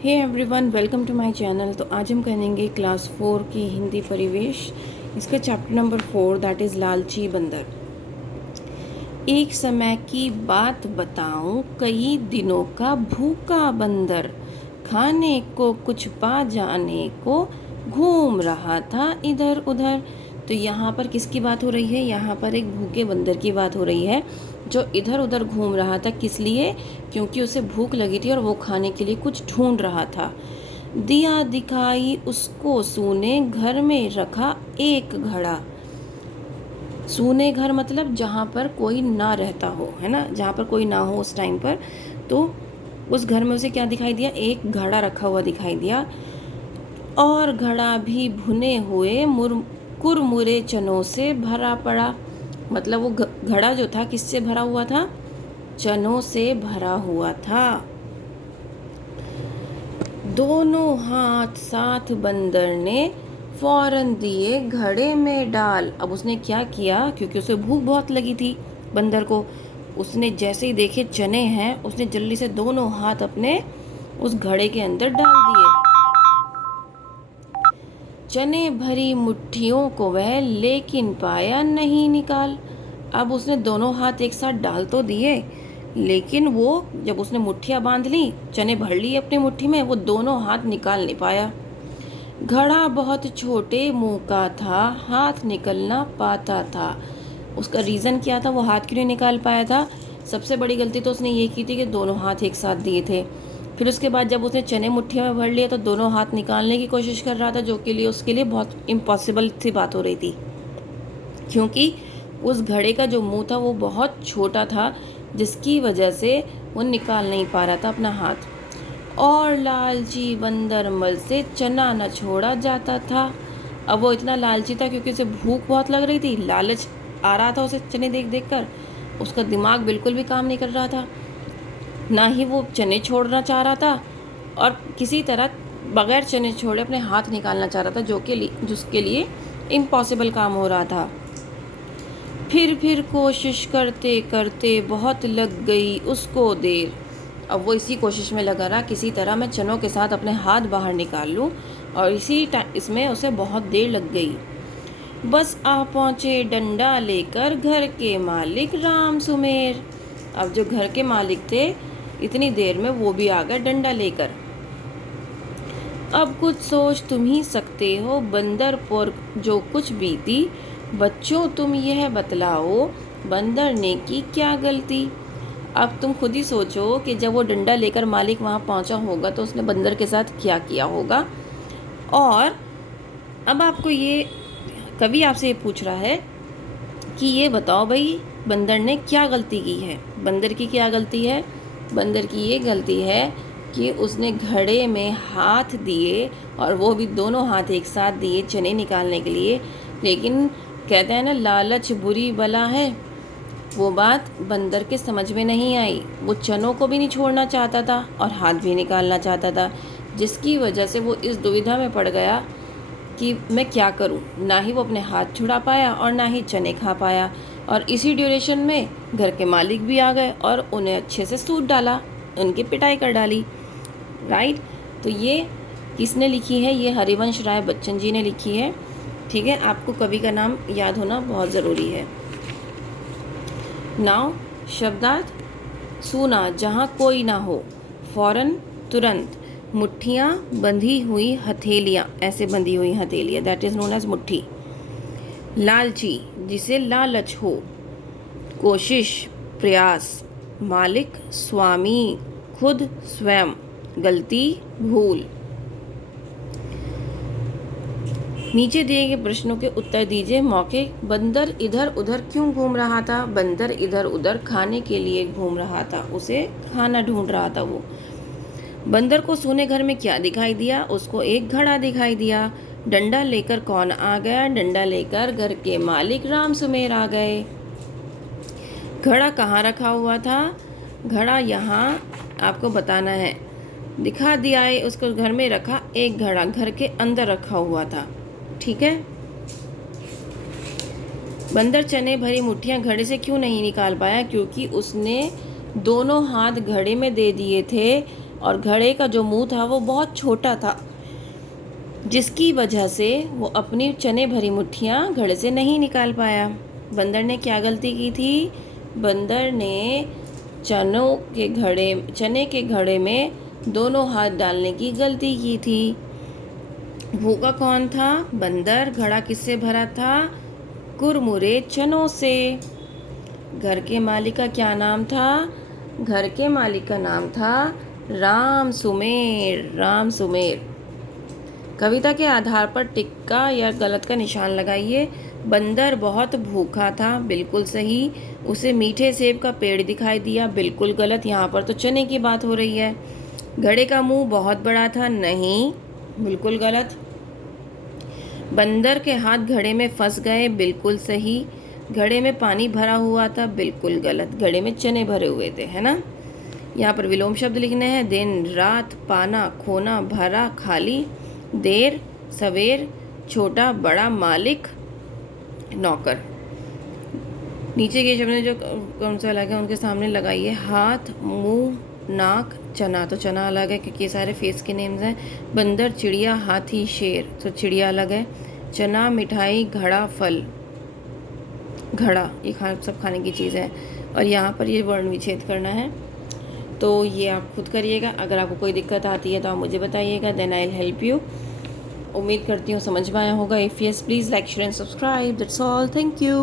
Hey everyone, welcome to my channel. तो आज हम करेंगे क्लास 4 की हिंदी परिवेश। इसका चैप्टर नंबर 4 दैट इज़ लालची बंदर। एक समय की बात बताऊं, कई दिनों का भूखा बंदर खाने को कुछ पा जाने को घूम रहा था इधर उधर। तो यहाँ पर किसकी बात हो रही है? यहाँ पर एक भूखे बंदर की बात हो रही है जो इधर उधर घूम रहा था। किस लिए? क्योंकि उसे भूख लगी थी और वो खाने के लिए कुछ ढूंढ रहा था। दिया दिखाई उसको सूने घर में रखा एक घड़ा। सूने घर मतलब जहाँ पर कोई ना रहता हो, है ना, जहाँ पर कोई ना हो उस टाइम पर। तो उस घर में उसे क्या दिखाई दिया? एक घड़ा रखा हुआ दिखाई दिया, और घड़ा भी भुने हुए कुरमुरे चनों से भरा पड़ा। मतलब वो घड़ा जो था किससे भरा हुआ था? चनों से भरा हुआ था। दोनों हाथ साथ बंदर ने फौरन दिए घड़े में डाल। अब उसने क्या किया? क्योंकि उसे भूख बहुत लगी थी बंदर को, उसने जैसे ही देखे चने हैं, उसने जल्दी से दोनों हाथ अपने उस घड़े के अंदर डाल दिए। चने भरी मुट्ठियों को वह लेकिन पाया नहीं निकाल। अब उसने दोनों हाथ एक साथ डाल तो दिए, लेकिन वो जब उसने मुट्ठियाँ बांध ली, चने भर लिए अपनी मुट्ठी में, वो दोनों हाथ निकाल नहीं पाया। घड़ा बहुत छोटे मुंह का था, हाथ निकलना पाता था। उसका रीज़न क्या था? वो हाथ क्यों नहीं निकाल पाया था? सबसे बड़ी गलती तो उसने ये की थी कि दोनों हाथ एक साथ दिए थे। फिर उसके बाद जब उसने चने मुट्ठी में भर लिए तो दोनों हाथ निकालने की कोशिश कर रहा था, जो के लिए उसके लिए बहुत इम्पॉसिबल सी बात हो रही थी, क्योंकि उस घड़े का जो मुंह था वो बहुत छोटा था, जिसकी वजह से वो निकाल नहीं पा रहा था अपना हाथ। और लालची बंदर मल से चना न छोड़ा जाता था। अब वो इतना लालची था क्योंकि उसे भूख बहुत लग रही थी, लालच आ रहा था उसे चने देख देख कर। उसका दिमाग बिल्कुल भी काम नहीं कर रहा था, ना ही वो चने छोड़ना चाह रहा था, और किसी तरह बगैर चने छोड़े अपने हाथ निकालना चाह रहा था, जिसके लिए इम्पॉसिबल काम हो रहा था। फिर कोशिश करते करते बहुत लग गई उसको देर। अब वो इसी कोशिश में लगा रहा, किसी तरह मैं चनों के साथ अपने हाथ बाहर निकाल लूं, और इसमें उसे बहुत देर लग गई। बस आ पहुँचे डंडा लेकर घर के मालिक राम सुमेर। अब जो घर के मालिक थे, इतनी देर में वो भी आ गए डंडा लेकर। अब कुछ सोच तुम ही सकते हो बंदर पर जो कुछ बीती, बच्चों तुम यह बतलाओ बंदर ने की क्या गलती। अब तुम खुद ही सोचो कि जब वो डंडा लेकर मालिक वहाँ पहुँचा होगा तो उसने बंदर के साथ क्या किया होगा। और अब आपको ये कवि आपसे ये पूछ रहा है कि ये बताओ भाई, बंदर ने क्या गलती की है। बंदर की क्या गलती है? बंदर की ये गलती है कि उसने घड़े में हाथ दिए, और वो भी दोनों हाथ एक साथ दिए चने निकालने के लिए, लेकिन कहते हैं ना, लालच बुरी बला है। वो बात बंदर के समझ में नहीं आई। वो चनों को भी नहीं छोड़ना चाहता था और हाथ भी निकालना चाहता था, जिसकी वजह से वो इस दुविधा में पड़ गया कि मैं क्या करूं। ना ही वो अपने हाथ छुड़ा पाया और ना ही चने खा पाया, और इसी ड्यूरेशन में घर के मालिक भी आ गए और उन्हें अच्छे से सूट डाला, उनकी पिटाई कर डाली। राइट? तो ये किसने लिखी है? ये हरिवंश राय बच्चन जी ने लिखी है। ठीक है, आपको कवि का नाम याद होना बहुत ज़रूरी है। नाउ शब्दार्थ: सूना, जहाँ कोई ना हो, फौरन, तुरंत, मुट्ठियाँ, बंधी हुई हथेलियाँ, ऐसे बंधी हुई हथेलियाँ, दैट इज़ नोन एज मुट्ठी। लालची, जिसे लालच हो। कोशिश, प्रयास। मालिक, स्वामी, खुद, स्वयं। गलती, भूल। नीचे दिए गए प्रश्नों के उत्तर दीजिए। मौके: बंदर इधर उधर क्यों घूम रहा था? बंदर इधर उधर खाने के लिए घूम रहा था, उसे खाना ढूंढ रहा था वो। बंदर को सोने घर में क्या दिखाई दिया? उसको एक घड़ा दिखाई दिया। डंडा लेकर कौन आ गया? डंडा लेकर घर के मालिक राम सुमेर आ गए। घड़ा कहाँ रखा हुआ था? घड़ा यहाँ आपको बताना है, दिखा दिया है। उसको घर में रखा एक घड़ा, घर के अंदर रखा हुआ था। ठीक है। बंदर चने भरी मुट्ठियाँ घड़े से क्यों नहीं निकाल पाया? क्योंकि उसने दोनों हाथ घड़े में दे दिए थे, और घड़े का जो मुंह था वो बहुत छोटा था, जिसकी वजह से वो अपनी चने भरी मुट्ठियाँ घड़े से नहीं निकाल पाया। बंदर ने क्या गलती की थी? बंदर ने चने के घड़े में दोनों हाथ डालने की गलती की थी। भूखा कौन था? बंदर। घड़ा किससे भरा था? कुरमुरे चनों से। घर के मालिक का क्या नाम था? घर के मालिक का नाम था राम सुमेर। राम सुमेर। कविता के आधार पर टिक्का या गलत का निशान लगाइए। बंदर बहुत भूखा था, बिल्कुल सही। उसे मीठे सेब का पेड़ दिखाई दिया, बिल्कुल गलत। यहाँ पर तो चने की बात हो रही है। घड़े का मुंह बहुत बड़ा था, नहीं, बिल्कुल गलत। बंदर के हाथ घड़े में फंस गए, बिल्कुल सही। घड़े में पानी भरा हुआ था, बिल्कुल गलत। घड़े में चने भरे हुए थे, है ना। यहाँ पर विलोम शब्द लिखने हैं। दिन, रात, पाना, खोना, भरा, खाली, देर, सवेर, छोटा, बड़ा, मालिक, नौकर। नीचे के शब्द जो कौन सा अलग है उनके सामने लगाइए। हाथ, मुंह, नाक, चना। तो चना अलग है क्योंकि ये सारे फेस के नेम्स हैं। बंदर, चिड़िया, हाथी, शेर। तो चिड़िया अलग है। चना, मिठाई, घड़ा, फल। घड़ा ये सब खाने की चीज़ है। और यहाँ पर ये वर्ण विच्छेद करना है, तो ये आप खुद करिएगा। अगर आपको कोई दिक्कत आती है तो आप मुझे बताइएगा, then I will help you. उम्मीद करती हूँ समझ में आया होगा। If yes, please like, share and subscribe. That's all. Thank you.